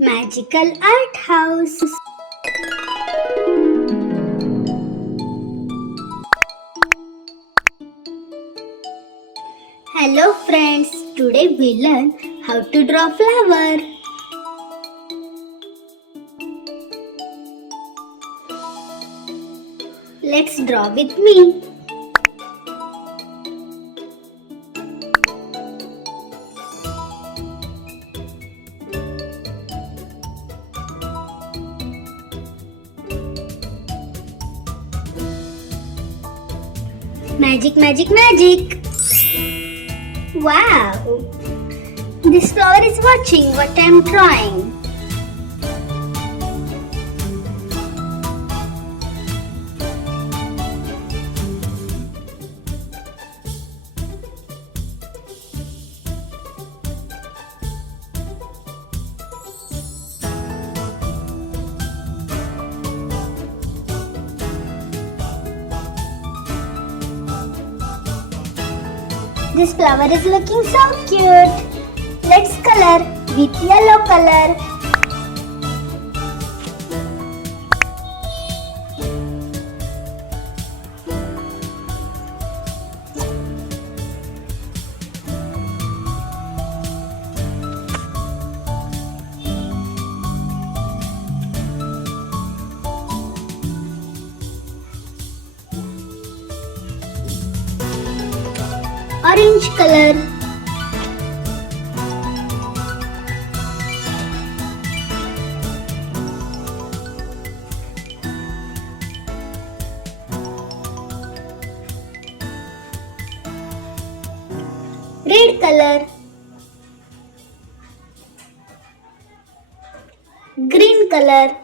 Magical Art House. Hello friends, today we learn how to draw flower. Let's draw with me. Magic, magic, magic. Wow! This flower is watching what I am drawing. This flower is looking so cute. Let's color with yellow color. Orange color. Red color. Green color.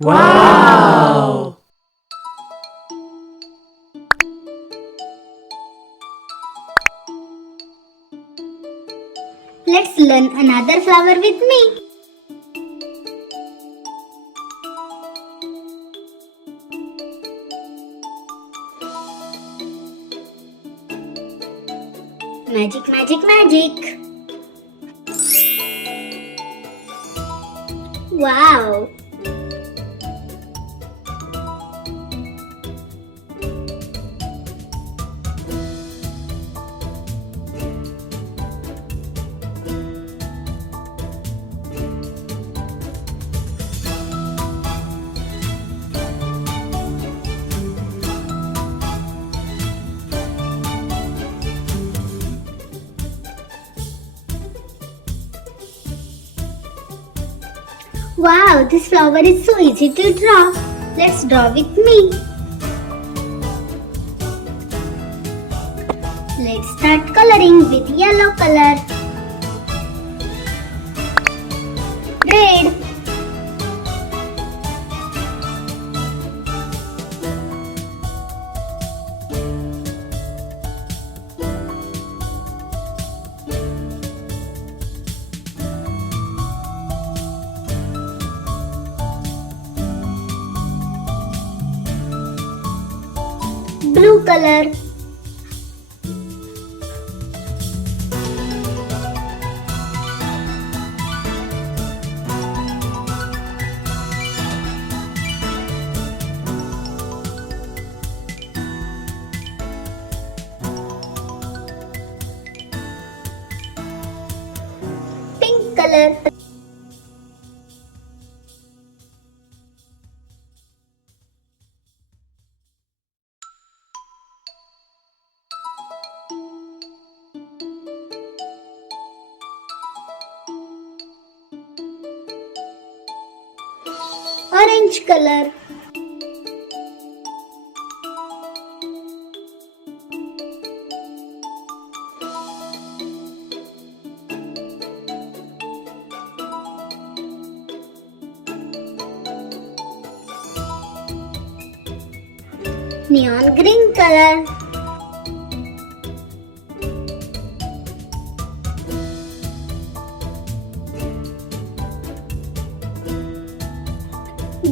Wow! Let's learn another flower with me. Magic, magic, magic. Wow! Wow, this flower is so easy to draw. Let's draw with me. Let's start coloring with yellow color. Red. Blue color. Pink color. Orange color. Neon green color.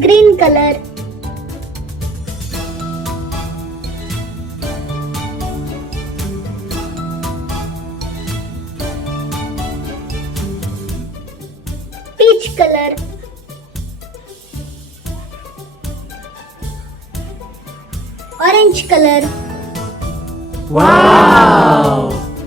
Green color. Peach color. Orange color. Wow!